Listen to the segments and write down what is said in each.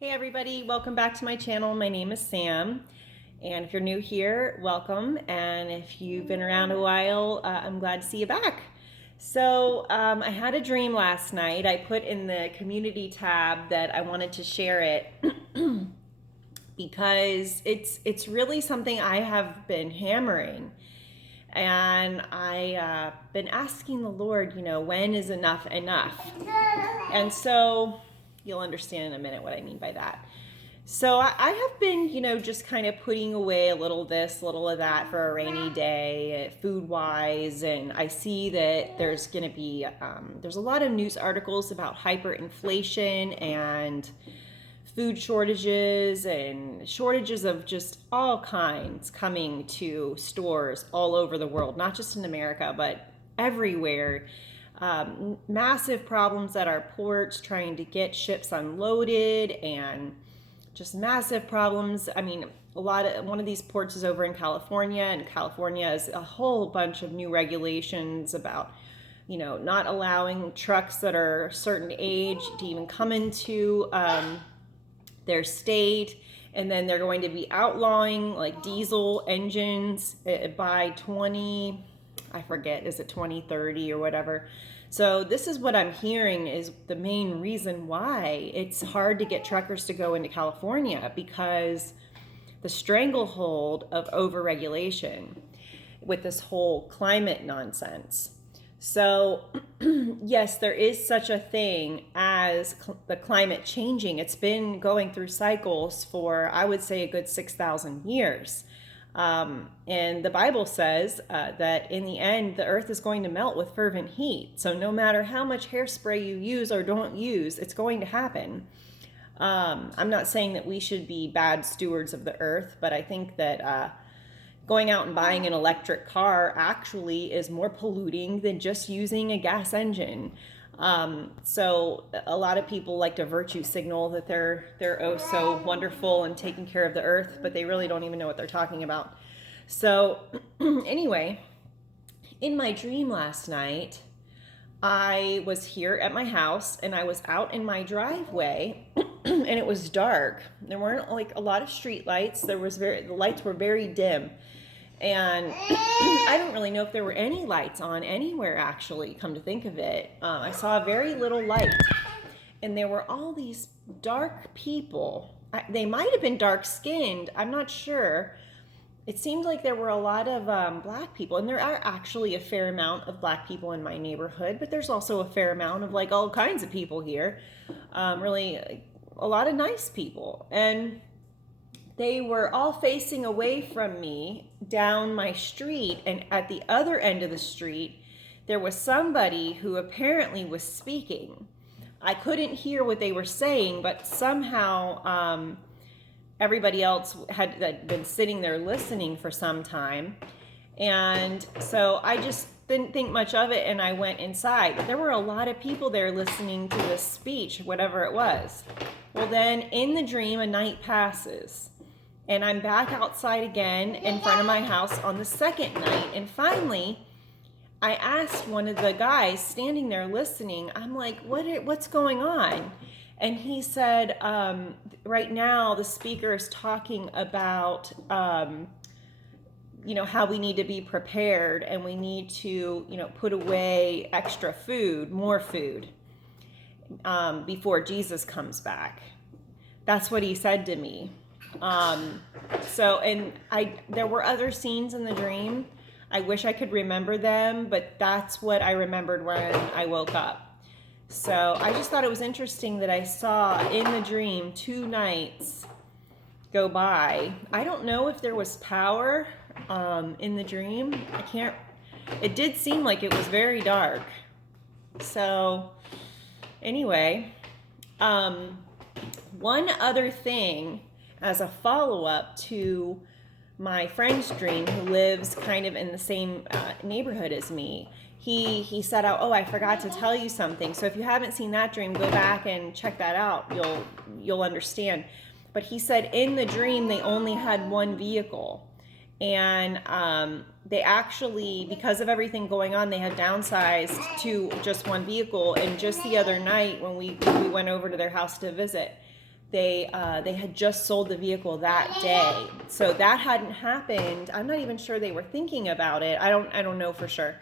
Hey everybody, welcome back to my channel. My name is Sam, and if you're new here, welcome, and if you've been around a while, I'm glad to see you back. I had a dream last night. I put in the community tab that I wanted to share it because it's really something I have been hammering, and I been asking the Lord, when is enough enough? And so you'll understand in a minute what I mean by that. So I have been, just kind of putting away a little this, little of that for a rainy day, food wise. And I see that there's going to be, there's a lot of news articles about hyperinflation and food shortages and shortages of just all kinds coming to stores all over the world, not just in America, but everywhere. Massive problems at our ports trying to get ships unloaded, and just massive problems. I mean, one of these ports is over in California, and California has a whole bunch of new regulations about, not allowing trucks that are a certain age to even come into their state. And then they're going to be outlawing like diesel engines by 20, I forget, is it 2030 or whatever. So this is what I'm hearing is the main reason why it's hard to get truckers to go into California, because the stranglehold of overregulation with this whole climate nonsense. So yes, there is such a thing as the climate changing. It's been going through cycles for, I would say, a good 6,000 years. And the Bible says that in the end, the earth is going to melt with fervent heat. So no matter how much hairspray you use or don't use, it's going to happen. I'm not saying that we should be bad stewards of the earth, but I think that going out and buying an electric car actually is more polluting than just using a gas engine. So a lot of people like to virtue signal that they're oh so wonderful and taking care of the earth, but they really don't even know what they're talking about. So anyway, in my dream last night, I was here at my house and I was out in my driveway and it was dark. There weren't like a lot of street lights. The lights were very dim. And I don't really know if there were any lights on anywhere, actually, come to think of it. I saw a very little light, and there were all these dark people. They might have been dark skinned, I'm not sure. It seemed like there were a lot of black people, and there are actually a fair amount of black people in my neighborhood, but there's also a fair amount of like all kinds of people here. Really, a lot of nice people. And they were all facing away from me down my street, and at the other end of the street, there was somebody who apparently was speaking. I couldn't hear what they were saying, but somehow everybody else had been sitting there listening for some time. And so I just didn't think much of it, and I went inside. But there were a lot of people there listening to this speech, whatever it was. Well, then in the dream, a night passes. And I'm back outside again in front of my house on the second night. And finally, I asked one of the guys standing there listening, I'm like, what's going on? And he said, right now the speaker is talking about, how we need to be prepared and we need to, put away extra food, more food, before Jesus comes back. That's what he said to me. There were other scenes in the dream. I wish I could remember them, but that's what I remembered when I woke up. So I just thought it was interesting that I saw in the dream 2 nights go by. I don't know if there was power, in the dream. It did seem like it was very dark. So anyway, one other thing as a follow-up to my friend's dream, who lives kind of in the same neighborhood as me. He said, oh, I forgot to tell you something. So if you haven't seen that dream, go back and check that out. You'll understand. But he said in the dream they only had one vehicle. And they actually, because of everything going on, they had downsized to just one vehicle. And just the other night when we went over to their house to visit, they had just sold the vehicle that day. So that hadn't happened. I'm not even sure they were thinking about it. I don't know for sure.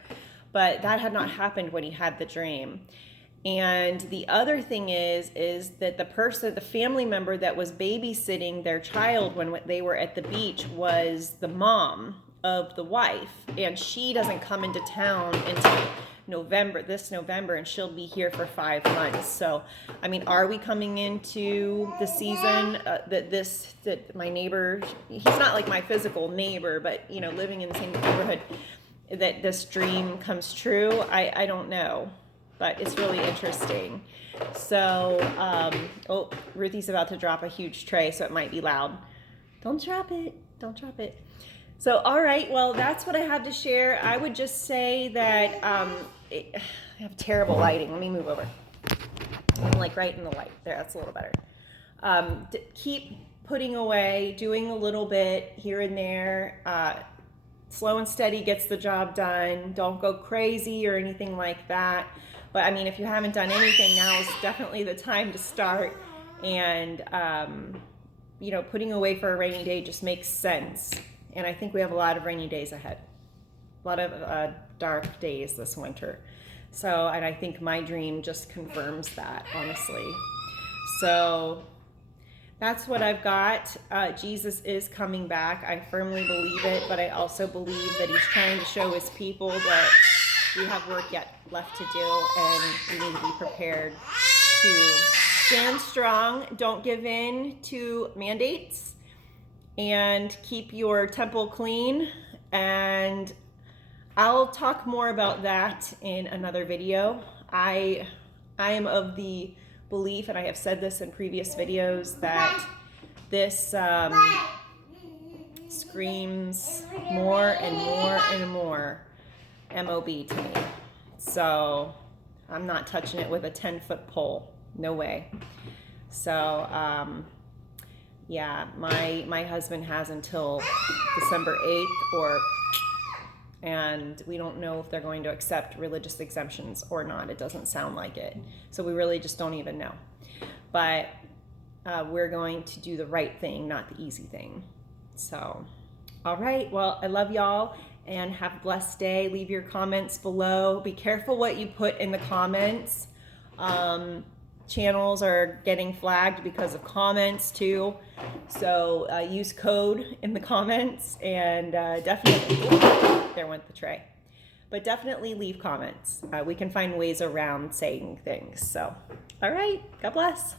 But that had not happened when he had the dream. And the other thing is that the family member that was babysitting their child when they were at the beach was the mom of the wife, and she doesn't come into town until this November, and she'll be here for 5 months. So, I mean, are we coming into the season that my neighbor, he's not like my physical neighbor, but living in the same neighborhood, that this dream comes true? I don't know. But it's really interesting. So, Ruthie's about to drop a huge tray, so it might be loud. Don't drop it. Don't drop it. So, all right. Well, that's what I have to share. I would just say that I have terrible lighting. Let me move over. I'm like right in the light. There, that's a little better. Keep putting away, doing a little bit here and there. Slow and steady gets the job done. Don't go crazy or anything like that. But I mean, if you haven't done anything, now is definitely the time to start. And, putting away for a rainy day just makes sense. And I think we have a lot of rainy days ahead. A lot of dark days this winter. So, and I think my dream just confirms that, honestly. So that's what I've got. Jesus is coming back. I firmly believe it, but I also believe that he's trying to show his people that we have work yet left to do, and we need to be prepared to stand strong. Don't give in to mandates, and keep your temple clean. And I'll talk more about that in another video. I am of the belief, and I have said this in previous videos, that this screams more and more and more MOB to me. So I'm not touching it with a 10-foot pole. No way. So yeah, my husband has until December 8th, and we don't know if they're going to accept religious exemptions or not. It doesn't sound like it. So we really just don't even know. But we're going to do the right thing, not the easy thing. So, all right. Well, I love y'all, and have a blessed day. Leave your comments below. Be careful what you put in the comments. Channels are getting flagged because of comments too. So use code in the comments, and definitely, there went the tray. But definitely leave comments. We can find ways around saying things. So, all right. God bless.